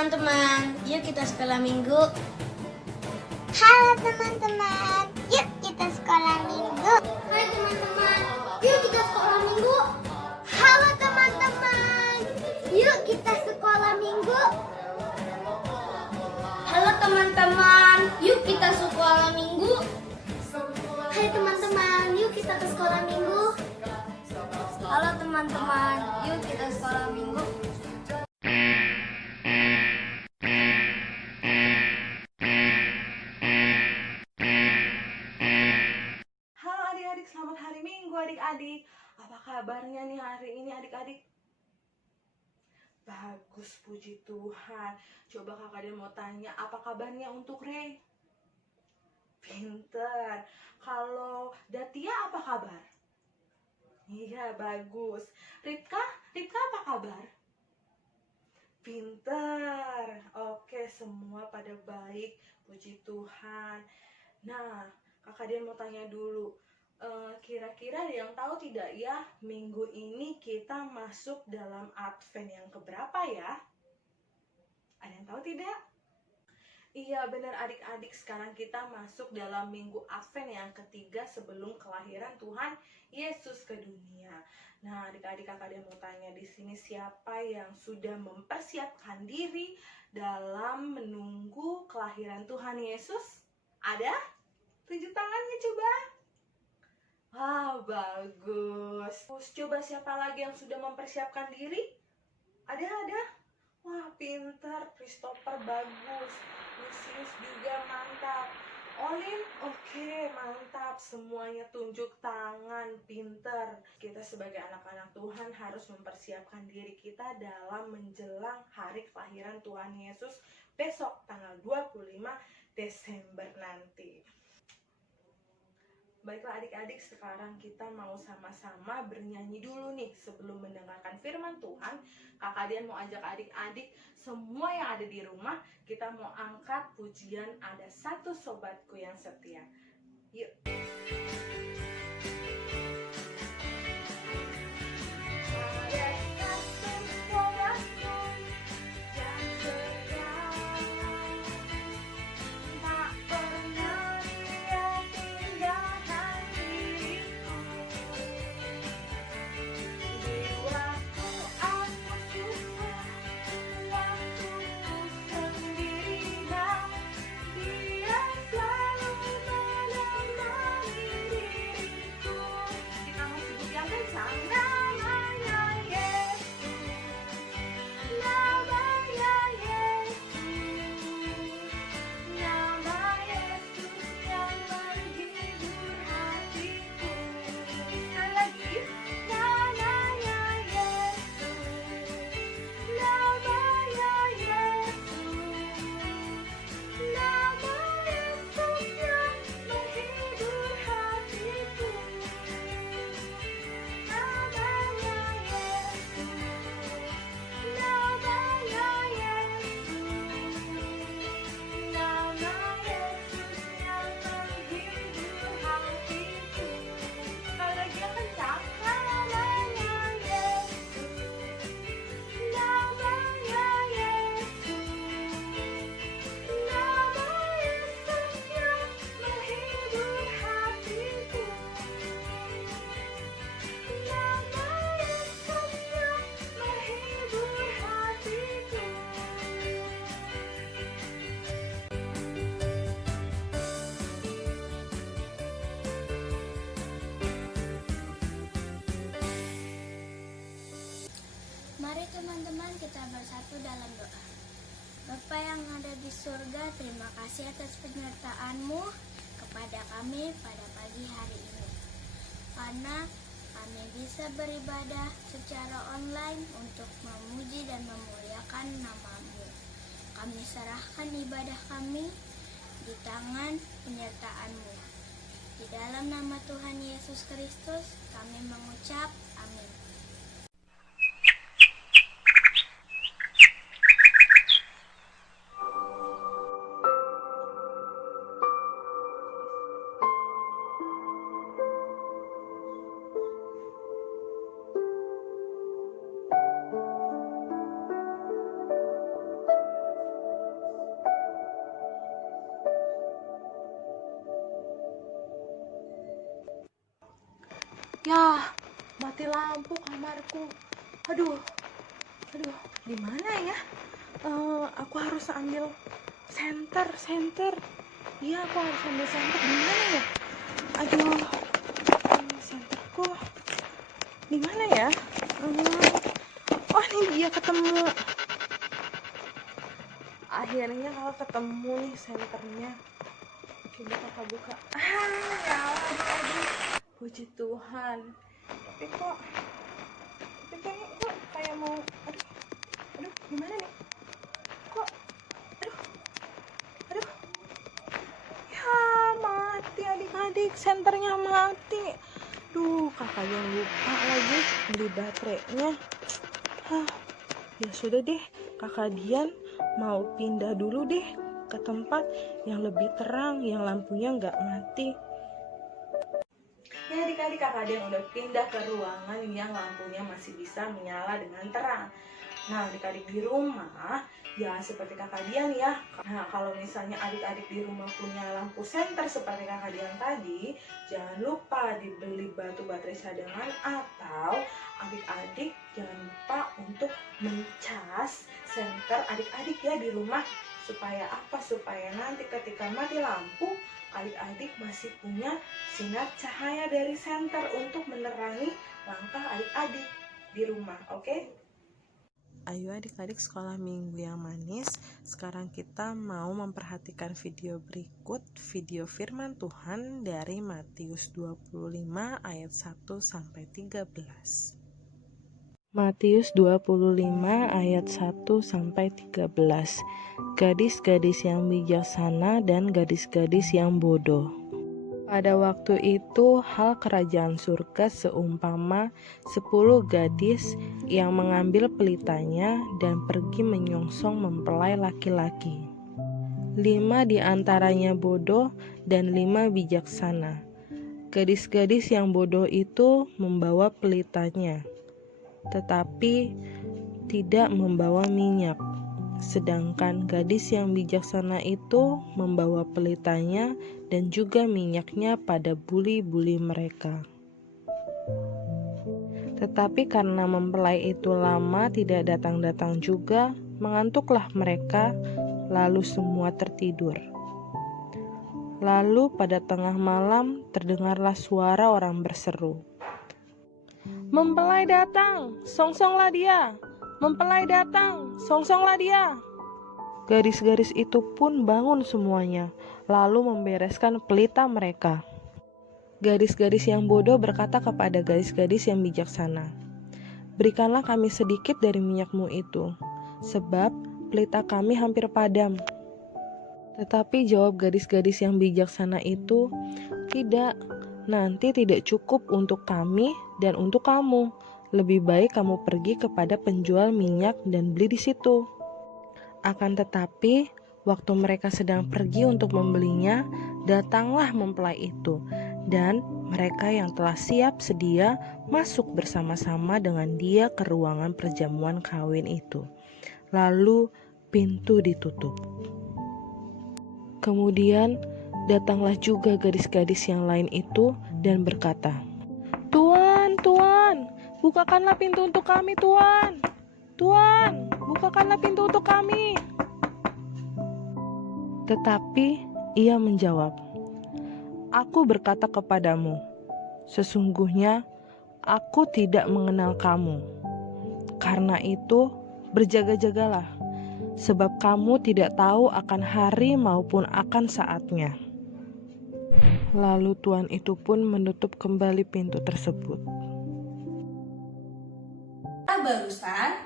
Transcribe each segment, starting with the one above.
teman-teman, yuk kita sekolah minggu. Halo teman-teman, yuk kita sekolah minggu. Hai teman-teman, yuk kita sekolah minggu. Halo teman-teman, yuk kita sekolah minggu. Halo teman-teman, yuk kita sekolah minggu. Hai teman-teman, yuk kita ke sekolah minggu. Halo teman-teman, yuk kita sekolah minggu. Halo adik-adik, selamat hari Minggu adik-adik. Apa kabarnya nih hari ini adik-adik? Bagus, puji Tuhan. Coba kakak dia mau tanya, apa kabarnya untuk Rey? Pinter. Kalau Datia apa kabar? Iya, bagus. Ripka apa kabar? Pinter. Oke, semua pada baik, puji Tuhan. Nah, kakak dia mau tanya dulu, kira-kira ada yang tahu tidak ya, minggu ini kita masuk dalam Advent yang keberapa ya? Ada yang tahu tidak? Iya benar adik-adik, sekarang kita masuk dalam minggu Advent yang ketiga sebelum kelahiran Tuhan Yesus ke dunia. Nah adik-adik, kakak dia mau tanya di sini, siapa yang sudah mempersiapkan diri dalam menunggu kelahiran Tuhan Yesus? Ada? Tunjuk tangannya coba. Wah, bagus. Terus coba siapa lagi yang sudah mempersiapkan diri? Ada? Wah, pintar. Christopher bagus. Lucius juga mantap. Olin, oke, mantap. Semuanya tunjuk tangan, pintar. Kita sebagai anak-anak Tuhan harus mempersiapkan diri kita dalam menjelang hari kelahiran Tuhan Yesus besok tanggal 25 Desember nanti. Baiklah adik-adik, sekarang kita mau sama-sama bernyanyi dulu nih sebelum mendengarkan firman Tuhan. Kakak Dian mau ajak adik-adik semua yang ada di rumah, kita mau angkat pujian Ada Satu Sobatku Yang Setia. Yuk. Mari teman-teman kita bersatu dalam doa. Bapa yang ada di surga, terima kasih atas penyertaan-Mu kepada kami pada pagi hari ini. Karena kami bisa beribadah secara online untuk memuji dan memuliakan nama-Mu. Kami serahkan ibadah kami di tangan penyertaan-Mu. Di dalam nama Tuhan Yesus Kristus kami mengucap amin. Yah, mati lampu kamarku. Aduh, di mana ya? Aku harus ambil senter. Iya, aku harus ambil senter. Di mana ya? Aduh, senterku di mana ya? Oh, ini dia ketemu. Akhirnya kalau ketemu nih senternya. Coba kakak buka. Ya Allah, puji Tuhan. Tapi kok kayak mau, aduh, gimana nih? Kok, aduh, ya mati adik-adik, senternya mati. Duh, kakak yang lupa lagi beli baterainya. Ya sudah deh, kakak Dian mau pindah dulu deh ke tempat yang lebih terang, yang lampunya nggak mati. Ya adik-adik, kakak Dian udah pindah ke ruangan yang lampunya masih bisa menyala dengan terang. Nah, adik-adik di rumah ya seperti kakak Dian ya. Nah, kalau misalnya adik-adik di rumah punya lampu senter seperti kakak Dian tadi, jangan lupa dibeli batu baterai cadangan, atau adik-adik jangan lupa untuk mencas senter adik-adik ya di rumah. Supaya apa? Supaya nanti ketika mati lampu, adik-adik masih punya sinar cahaya dari senter untuk menerangi langkah adik-adik di rumah, oke? Ayo adik-adik sekolah minggu yang manis. Sekarang kita mau memperhatikan video berikut, video firman Tuhan dari Matius 25 ayat 1 sampai 13. Matius 25 ayat 1 sampai 13. Gadis-gadis yang bijaksana dan gadis-gadis yang bodoh. Pada waktu itu hal kerajaan surga seumpama 10 gadis yang mengambil pelitanya dan pergi menyongsong mempelai laki-laki. 5 di antaranya bodoh dan 5 bijaksana. Gadis-gadis yang bodoh itu membawa pelitanya, tetapi tidak membawa minyak. Sedangkan gadis yang bijaksana itu membawa pelitanya dan juga minyaknya pada buli-buli mereka. Tetapi karena mempelai itu lama tidak datang-datang juga, mengantuklah mereka, lalu semua tertidur. Lalu pada tengah malam terdengarlah suara orang berseru, "Mempelai datang, songsonglah dia! Mempelai datang, songsonglah dia!" Gadis-gadis itu pun bangun semuanya, lalu membereskan pelita mereka. Gadis-gadis yang bodoh berkata kepada gadis-gadis yang bijaksana, "Berikanlah kami sedikit dari minyakmu itu, sebab pelita kami hampir padam." Tetapi jawab gadis-gadis yang bijaksana itu, "Tidak, nanti tidak cukup untuk kami dan untuk kamu. Lebih baik kamu pergi kepada penjual minyak dan beli di situ." Akan tetapi, waktu mereka sedang pergi untuk membelinya, datanglah mempelai itu, dan mereka yang telah siap sedia masuk bersama-sama dengan dia ke ruangan perjamuan kawin itu. Lalu pintu ditutup. Kemudian datanglah juga gadis-gadis yang lain itu dan berkata, "Tuan, Tuan, bukakanlah pintu untuk kami, Tuan. Tuan, bukakanlah pintu untuk kami." Tetapi ia menjawab, "Aku berkata kepadamu, sesungguhnya aku tidak mengenal kamu. Karena itu, berjaga-jagalah, sebab kamu tidak tahu akan hari maupun akan saatnya." Lalu tuan itu pun menutup kembali pintu tersebut. Barusan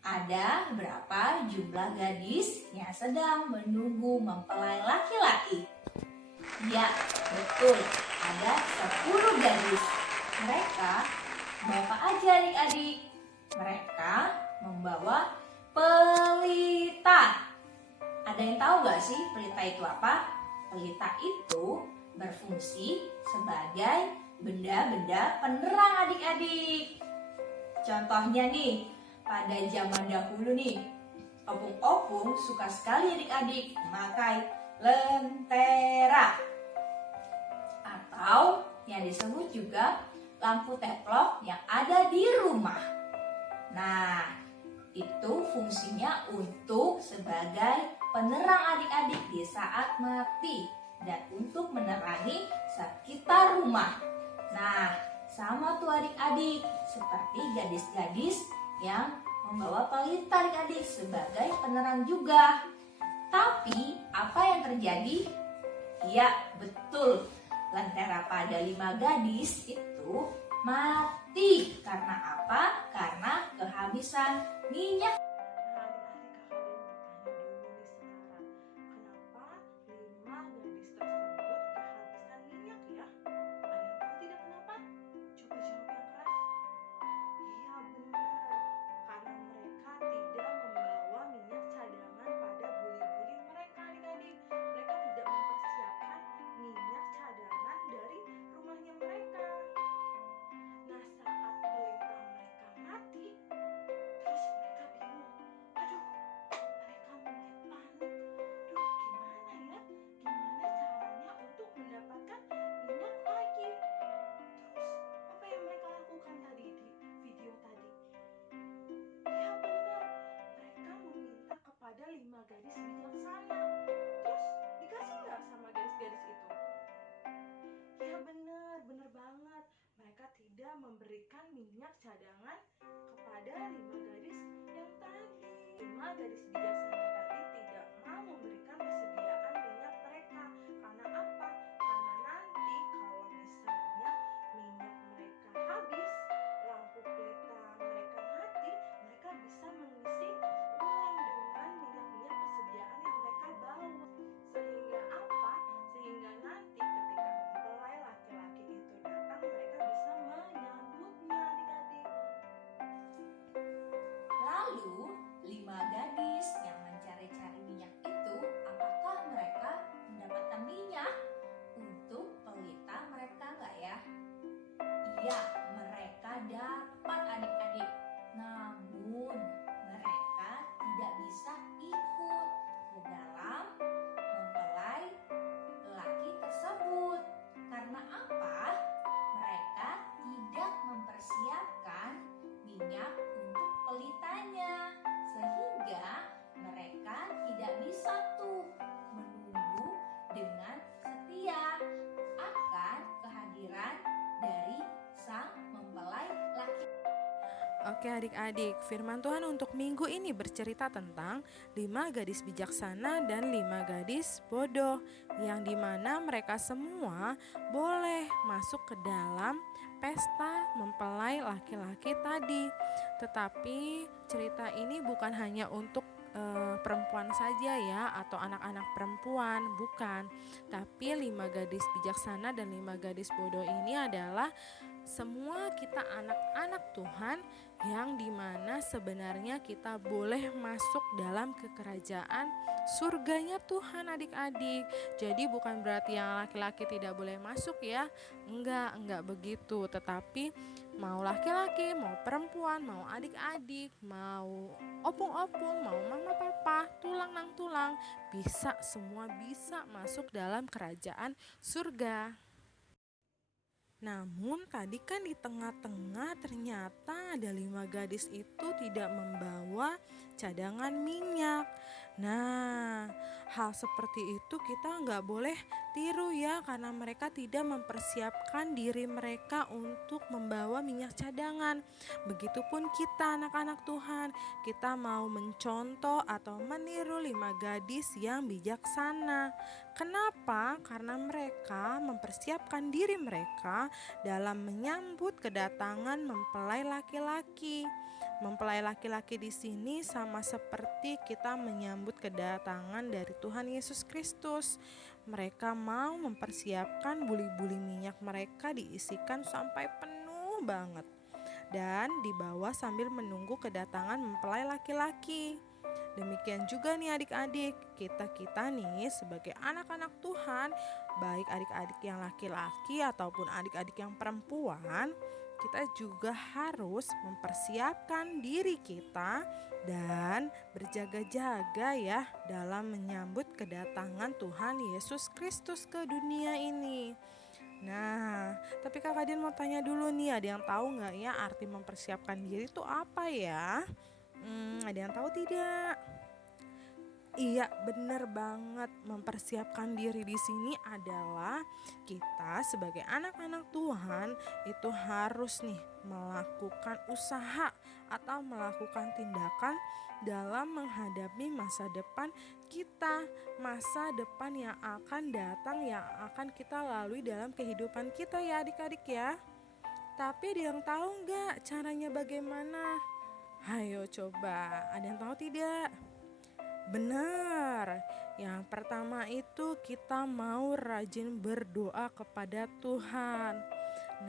ada berapa jumlah gadis yang sedang menunggu mempelai laki-laki? Ya, betul, ada 10 gadis. Mereka membawa apa aja adik-adik? Mereka membawa pelita. Ada yang tahu gak sih pelita itu apa? Pelita itu berfungsi sebagai benda-benda penerang adik-adik. Contohnya nih, pada zaman dahulu nih, opung-opung suka sekali adik-adik memakai lentera, atau yang disebut juga lampu teplok yang ada di rumah. Nah, itu fungsinya untuk sebagai penerang adik-adik di saat mati dan untuk menerangi sekitar rumah. Nah, sama tuh adik-adik, seperti gadis-gadis yang membawa pelita adik-adik sebagai penerang juga. Tapi apa yang terjadi? Ya, betul. Lentera pada 5 gadis itu mati. Karena apa? Karena kehabisan minyak. Nah, adik-adik kakak dan bertanya dulu nih sekarang, kenapa 5 gadis tersebut kehabisan minyak ya? Ada yang tahu tidak kenapa? Coba jawab yang keras. Iya benar, karena mereka tidak membawa minyak cadangan pada buli-buli mereka adik-adik. Mereka tidak mempersiapkan minyak cadangan dari rumahnya mereka. Nah, saat pelita mereka mati, terus mereka bingung. Aduh, mereka mulai panik. Duh, gimana ya? Gimana caranya untuk mendapatkan minyak lagi? Terus, apa yang mereka lakukan tadi di video tadi? Ya benar, mereka meminta kepada 5 gadis bijaksana. Terus, dikasih nggak sama gadis-gadis itu? Ya benar, benar banget. Mereka tidak memberikan minyak cadangan kepada 5 gadis yang tadi. 5 gadis bijaksana tadi tidak mau memberikan persediaan minyak mereka. Karena apa? Karena nanti kalau misalnya minyak mereka habis, lampu pelita mereka mati, mereka bisa mengisi ulang dengan minyak-minyak persediaan yang mereka bawa. Sehingga apa? Sehingga nanti ketika mempelai laki-laki itu datang, mereka bisa menyambutnya adik-adik. Lalu 5 gadis yang mencari-cari minyak itu, apakah mereka mendapatkan minyak untuk pelita mereka nggak ya? Iya, mereka dapat adik-adik. Namun mereka tidak bisa ikut ke dalam mempelai lelaki tersebut. Karena apa? Mereka tidak mempersiapkan minyak untuk pelitanya. Sehingga mereka tidak bisa tuh menunggu dengan setia akan kehadiran dari sang mempelai laki. Oke adik-adik, firman Tuhan untuk minggu ini bercerita tentang 5 gadis bijaksana dan 5 gadis bodoh, yang dimana mereka semua boleh masuk ke dalam pesta mempelai laki-laki tadi. Tetapi cerita ini bukan hanya untuk perempuan saja ya, atau anak-anak perempuan, bukan. Tapi 5 gadis bijaksana dan 5 gadis bodoh ini adalah semua kita anak-anak Tuhan, yang dimana sebenarnya kita boleh masuk dalam kekerajaan surganya Tuhan adik-adik. Jadi bukan berarti yang laki-laki tidak boleh masuk ya, enggak begitu. Tetapi mau laki-laki, mau perempuan, mau adik-adik, mau opung-opung, mau mama papa, tulang nang tulang, bisa, semua bisa masuk dalam kerajaan surga. Namun tadi kan di tengah-tengah ternyata ada 5 gadis itu tidak membawa cadangan minyak. Nah, hal seperti itu kita nggak boleh tiru ya, karena mereka tidak mempersiapkan diri mereka untuk membawa minyak cadangan. Begitupun kita anak-anak Tuhan, kita mau mencontoh atau meniru 5 gadis yang bijaksana. Kenapa? Karena mereka mempersiapkan diri mereka dalam menyambut kedatangan mempelai laki-laki. Mempelai laki-laki di sini sama seperti kita menyambut kedatangan dari Tuhan Yesus Kristus. Mereka mau mempersiapkan buli-buli minyak mereka diisikan sampai penuh banget dan dibawa sambil menunggu kedatangan mempelai laki-laki. Demikian juga nih adik-adik, kita nih sebagai anak-anak Tuhan, baik adik-adik yang laki-laki ataupun adik-adik yang perempuan, kita juga harus mempersiapkan diri kita dan berjaga-jaga ya dalam menyambut kedatangan Tuhan Yesus Kristus ke dunia ini. Nah, tapi Kakak Dian mau tanya dulu nih, ada yang tahu nggak ya arti mempersiapkan diri itu apa ya? Ada yang tahu tidak? Iya, bener banget. Mempersiapkan diri di sini adalah kita sebagai anak-anak Tuhan itu harus nih melakukan usaha atau melakukan tindakan dalam menghadapi masa depan kita, masa depan yang akan datang, yang akan kita lalui dalam kehidupan kita ya adik-adik ya. Tapi ada yang tahu nggak caranya bagaimana? Hayo coba, ada yang tahu tidak? Benar. Yang pertama itu kita mau rajin berdoa kepada Tuhan.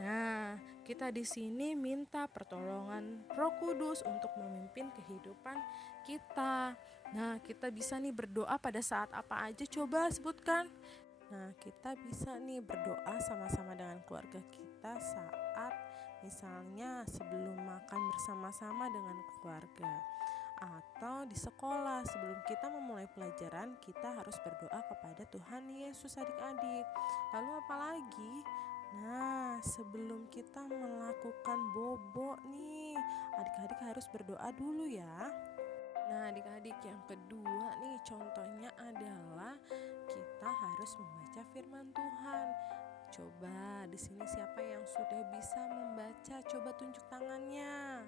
Nah, kita di sini minta pertolongan Roh Kudus untuk memimpin kehidupan kita. Nah, kita bisa nih berdoa pada saat apa aja, coba sebutkan. Nah, kita bisa nih berdoa sama-sama dengan keluarga kita saat misalnya sebelum makan bersama-sama dengan keluarga. Atau di sekolah sebelum kita memulai pelajaran kita harus berdoa kepada Tuhan Yesus adik-adik. Lalu apalagi? Nah, sebelum kita melakukan bobo nih, adik-adik harus berdoa dulu ya. Nah, adik-adik yang kedua nih contohnya adalah kita harus membaca firman Tuhan. Coba di sini siapa yang sudah bisa membaca? Coba tunjuk tangannya.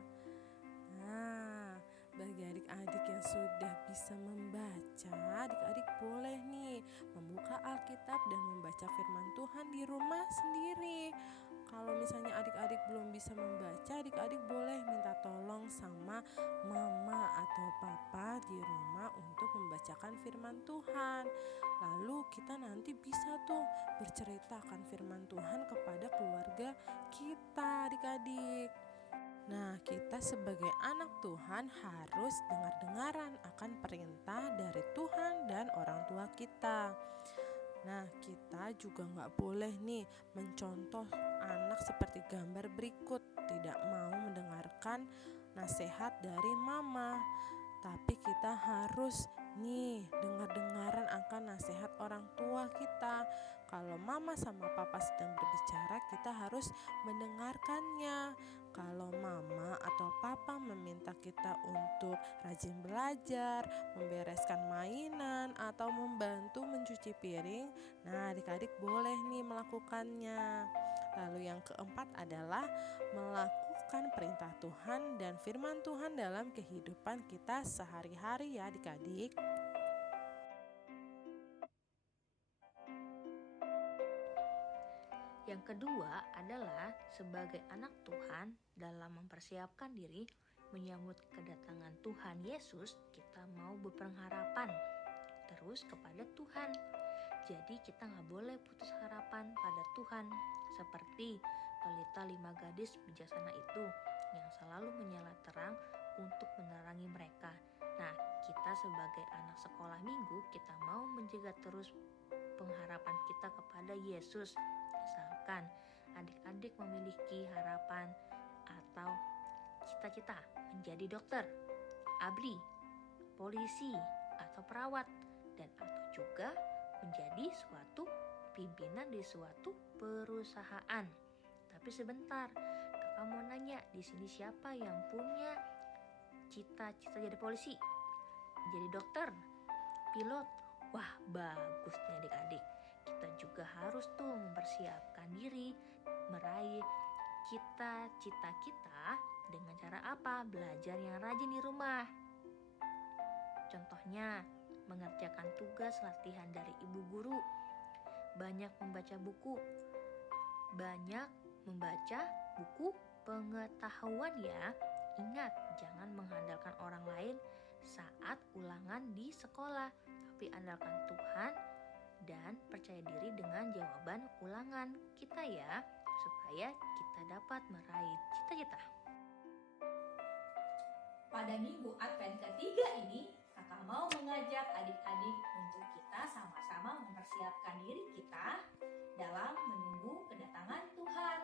Nah, bagi adik-adik yang sudah bisa membaca, adik-adik boleh nih membuka Alkitab dan membaca firman Tuhan di rumah sendiri. Kalau misalnya adik-adik belum bisa membaca, adik-adik boleh minta tolong sama mama atau papa di rumah untuk membacakan firman Tuhan. Lalu kita nanti bisa tuh berceritakan firman Tuhan kepada keluarga kita adik-adik. Nah, kita sebagai anak Tuhan harus dengar-dengaran akan perintah dari Tuhan dan orang tua kita. Nah, kita juga nggak boleh nih mencontoh anak seperti gambar berikut, tidak mau mendengarkan nasihat dari mama. Tapi kita harus nih dengar-dengaran akan nasihat orang tua kita. Kalau mama sama papa sedang berbicara, kita harus mendengarkannya. Kalau mama atau papa meminta kita untuk rajin belajar, membereskan mainan, atau membantu mencuci piring, nah adik-adik boleh nih melakukannya. Lalu yang keempat adalah melakukan perintah Tuhan dan firman Tuhan dalam kehidupan kita sehari-hari ya adik-adik. Yang kedua adalah sebagai anak Tuhan dalam mempersiapkan diri menyambut kedatangan Tuhan Yesus, kita mau berpengharapan terus kepada Tuhan. Jadi kita gak boleh putus harapan pada Tuhan, seperti pelita 5 gadis bijaksana itu yang selalu menyala terang untuk menerangi mereka. Nah, kita sebagai anak sekolah minggu, kita mau menjaga terus pengharapan kita kepada Yesus. Misalkan adik-adik memiliki harapan atau cita-cita menjadi dokter, abri, polisi, atau perawat, dan atau juga menjadi suatu pimpinan di suatu perusahaan. Tapi sebentar, kakak mau nanya, di sini siapa yang punya cita-cita jadi polisi, jadi dokter, pilot? Wah, bagus nih adik-adik. Kita juga harus tuh mempersiapkan diri meraih cita-cita kita dengan cara apa? Belajar yang rajin di rumah. Contohnya, mengerjakan tugas latihan dari ibu guru, banyak membaca buku pengetahuan ya. Ingat, jangan mengandalkan orang lain saat ulangan di sekolah, tapi andalkan Tuhan dan percaya diri dengan jawaban ulangan kita ya, supaya kita dapat meraih cita-cita. Pada minggu Advent ketiga ini, kakak mau mengajak adik-adik untuk kita sama-sama mempersiapkan diri kita dalam menunggu kedatangan Tuhan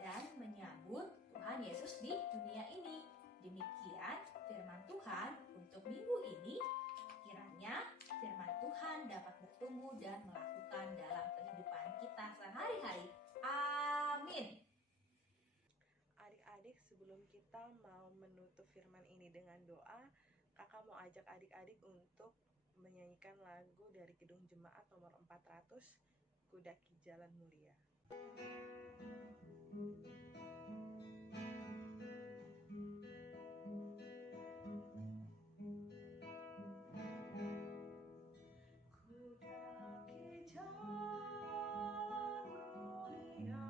dan menyambut Tuhan Yesus di dunia ini. Demikian firman Tuhan untuk minggu ini. Kiranya firman Tuhan dapat bertumbuh dan melakukan dalam kehidupan kita sehari-hari. kita mau menutup firman ini dengan doa. Kakak mau ajak adik-adik untuk menyanyikan lagu dari Kidung Jemaat nomor 400, Kudaki Jalan Mulia. Kudaki jalan mulia,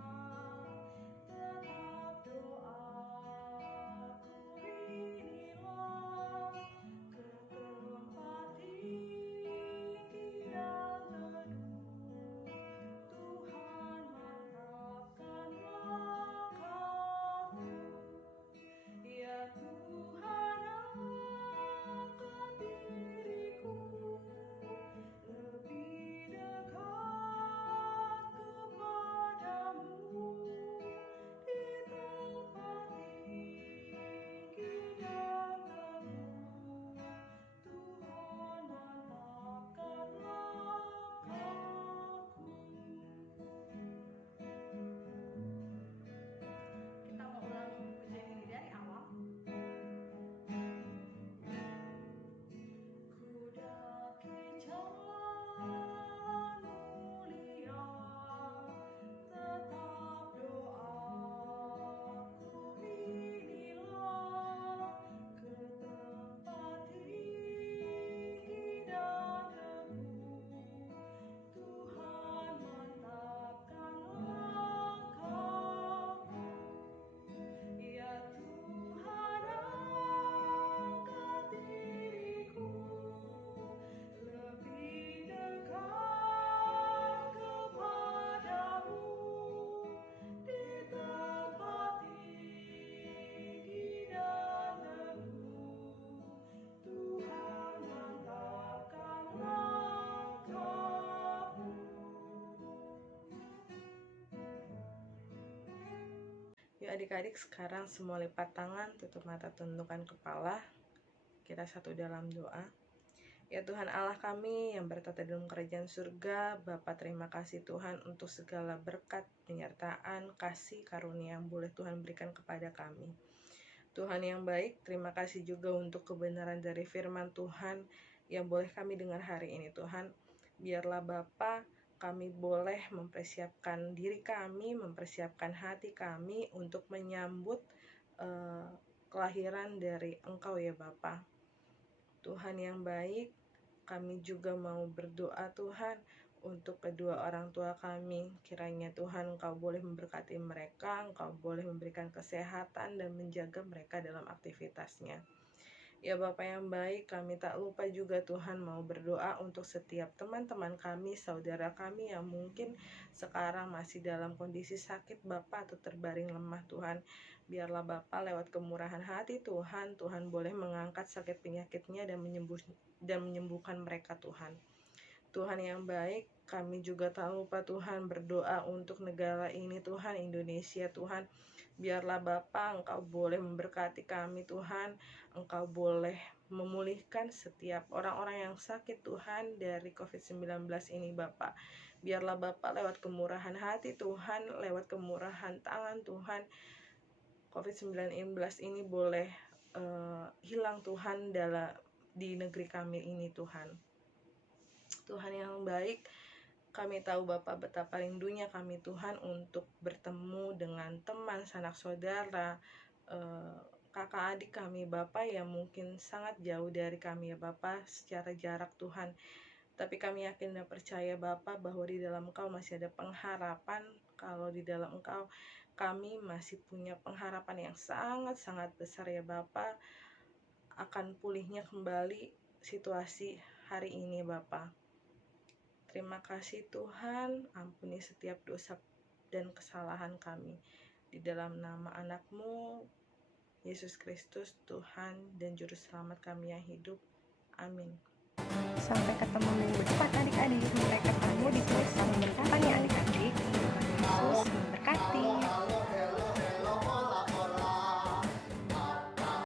tetap doaku inilah, ke tempat tinggi dan teduh, Tuhan mantapkan langkahku. Ya Tuhan, angkat diriku lebih dekat kepadamu, di tempat tinggi dan teduh, Tuhan mantapkan langkahku. Kita mau ulang pujian ini dari awal. Kudaki jalan mulia, tetap doaku inilah, ke tempat tinggi dan teguh, Tuhan mantapkan langkahku. Ya Tuhan, angkat diriku lebih dekat kepadamu, di tempat tinggi dan teduh, Tuhan mantapkan langkahku. Yuk adik-adik, sekarang semua lipat tangan, tutup mata, tundukkan kepala. Kita satu dalam doa. Ya Tuhan Allah kami yang bertata di dalam kerajaan surga, Bapa terima kasih Tuhan untuk segala berkat, penyertaan, kasih, karunia yang boleh Tuhan berikan kepada kami. Tuhan yang baik, terima kasih juga untuk kebenaran dari firman Tuhan yang boleh kami dengar hari ini Tuhan. Biarlah Bapa, kami boleh mempersiapkan diri kami, mempersiapkan hati kami untuk menyambut kelahiran dari Engkau ya Bapa. Tuhan yang baik, kami juga mau berdoa Tuhan untuk kedua orang tua kami. Kiranya Tuhan Engkau boleh memberkati mereka, Engkau boleh memberikan kesehatan dan menjaga mereka dalam aktivitasnya. Ya Bapa yang baik, kami tak lupa juga Tuhan mau berdoa untuk setiap teman-teman kami, saudara kami yang mungkin sekarang masih dalam kondisi sakit Bapa atau terbaring lemah Tuhan. Biarlah Bapa lewat kemurahan hati Tuhan, Tuhan boleh mengangkat sakit penyakitnya dan menyembuhkan mereka Tuhan. Tuhan yang baik, kami juga tak lupa Tuhan berdoa untuk negara ini Tuhan, Indonesia Tuhan. Biarlah Bapa Engkau boleh memberkati kami Tuhan, Engkau boleh memulihkan setiap orang-orang yang sakit Tuhan dari COVID-19 ini Bapa. Biarlah Bapa lewat kemurahan hati Tuhan, lewat kemurahan tangan Tuhan, COVID-19 ini boleh hilang Tuhan di negeri kami ini Tuhan. Tuhan yang baik, kami tahu Bapa betapa rindunya kami Tuhan untuk bertemu dengan teman, sanak saudara, kakak adik kami Bapa yang mungkin sangat jauh dari kami ya Bapa secara jarak Tuhan. Tapi kami yakin dan percaya Bapa bahwa di dalam Engkau masih ada pengharapan. Kalau di dalam Engkau kami masih punya pengharapan yang sangat-sangat besar ya Bapa, akan pulihnya kembali situasi hari ini Bapa. Terima kasih Tuhan, ampuni setiap dosa dan kesalahan kami. Di dalam nama anak-Mu, Yesus Kristus, Tuhan dan Juru Selamat kami yang hidup. Amin. Sampai ketemu minggu depan adik-adik. Mereka